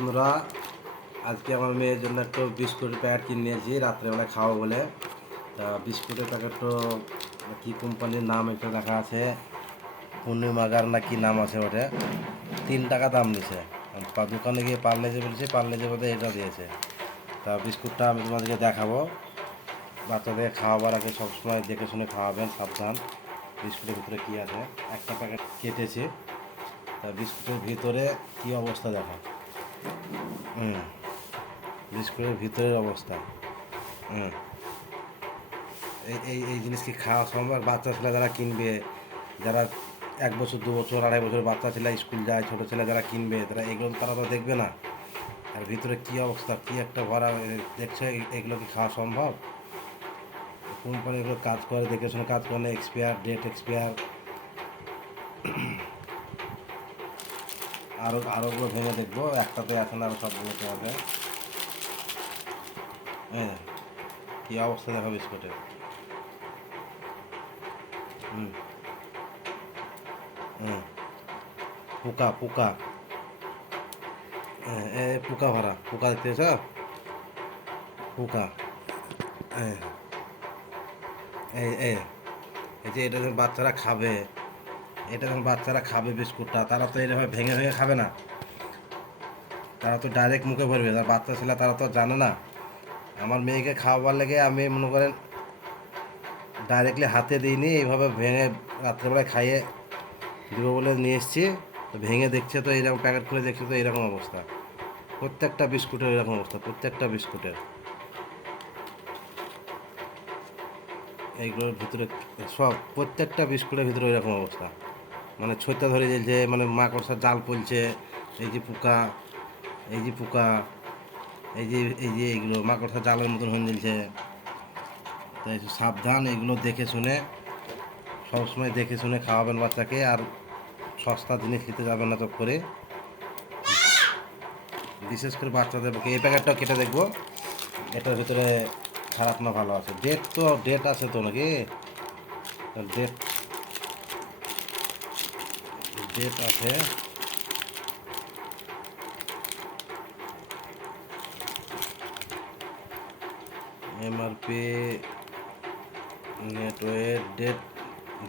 বন্ধুরা, আজকে আমার মেয়ের জন্য একটু বিস্কুটের প্যাকেট কিনে নিয়েছি রাত্রেবেলায় খাওয়া বলে। তা বিস্কুটের প্যাকেটটা কী কোম্পানির নাম এটা দেখা আছে, পূর্ণিমাগার না কি নাম আছে ওটা। 3 টাকা দাম দিয়েছে। দোকানে গিয়ে পার্লেজি বলছি, পার্লেজি বলতে এটা দিয়েছে। তা বিস্কুটটা আমি তোমাদেরকে দেখাবো। বাচ্চাদের খাওয়াবার আগে সবসময় দেখে শুনে খাওয়াবেন, সাবধান। বিস্কুটের ভিতরে কী আছে, একটা প্যাকেট কেটেছি। তা বিস্কুটের ভিতরে কী অবস্থা দেখা। বিস্কুটের ভিতরের অবস্থা। এই এই এই জিনিস কি খাওয়া সম্ভব? বাচ্চা ছেলে যারা কিনবে, যারা 1 বছর 2 বছর 2.5 বছর বাচ্চা ছেলে স্কুল যায়, ছোটো ছেলে যারা কিনবে, তারা এগুলো তারা তো দেখবে না। আর ভিতরে কী অবস্থা, কী একটা ভরা দেখছে, এগুলো কি খাওয়া সম্ভব? কোম্পানি এগুলো কাজ করে, দেখে শুনে কাজ করে না। Expire date, expire. আরোগুলো ভেঙে দেখবো, একটাতে এখন আরও সবগুলোতে আছে। হ্যাঁ, কী অবস্থা দেখো বিস্কুটের। হুম হুম পোকা পোকা, পোকা ভরা, পোকা দেখতে পেয়েছ? পোকা। এই এই এই এই যে এটা যখন বাচ্চারা খাবে, এটা যখন বাচ্চারা খাবে বিস্কুটটা, তারা তো এরকম ভেঙে ভেঙে খাবে না। তারা তো ডাইরেক্ট মুখে ভরবে। তার বাচ্চা ছেলে তারা তো জানে না। আমার মেয়েকে খাওয়াবার লেগে আমি মনে করেন ডাইরেক্টলি হাতে দিইনি, এইভাবে ভেঙে রাত্রেবেলায় খাইয়ে দেবো বলে নিয়ে এসেছি। তো ভেঙে দেখছে, তো এইরকম প্যাকেট খুলে দেখছে, তো এইরকম অবস্থা। প্রত্যেকটা বিস্কুটের এরকম অবস্থা, প্রত্যেকটা বিস্কুটের। এইগুলোর ভিতরে সব প্রত্যেকটা বিস্কুটের ভিতরে এরকম অবস্থা। মানে ছইটা ধরে জ্বলছে, মানে মাকড়সার জাল পলছে। এই যে পোকা, এই যে পোকা, এই যে এইগুলো মাকড়সার জালের মতন হয়ে জ্বলছে। তাই সাবধান, এগুলো দেখে শুনে, সবসময় দেখে শুনে খাওয়াবেন বাচ্চাকে। আর সস্তা জিনিস নিতে যাবেন না চট করে, বিশেষ করে বাচ্চাদের পক্ষে। এই প্যাকেটটাও কেটে দেখবো, এটার ভিতরে খারাপ না ভালো আছে। ডেট তো ডেট আছে তো নাকি, ডেট ডেট আছে। এমআরপি, নেটওয়ের ডেট,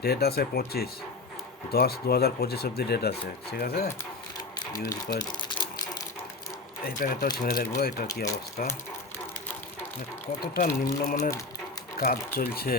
ডেট আছে 25/10/2025 অব্দি ডেট আছে। ঠিক আছে, ইউজ করে। এই প্যাকেটটাও ছিঁড়ে দেখবো, এটার কী অবস্থা, কতটা নিম্নমানের কাজ চলছে।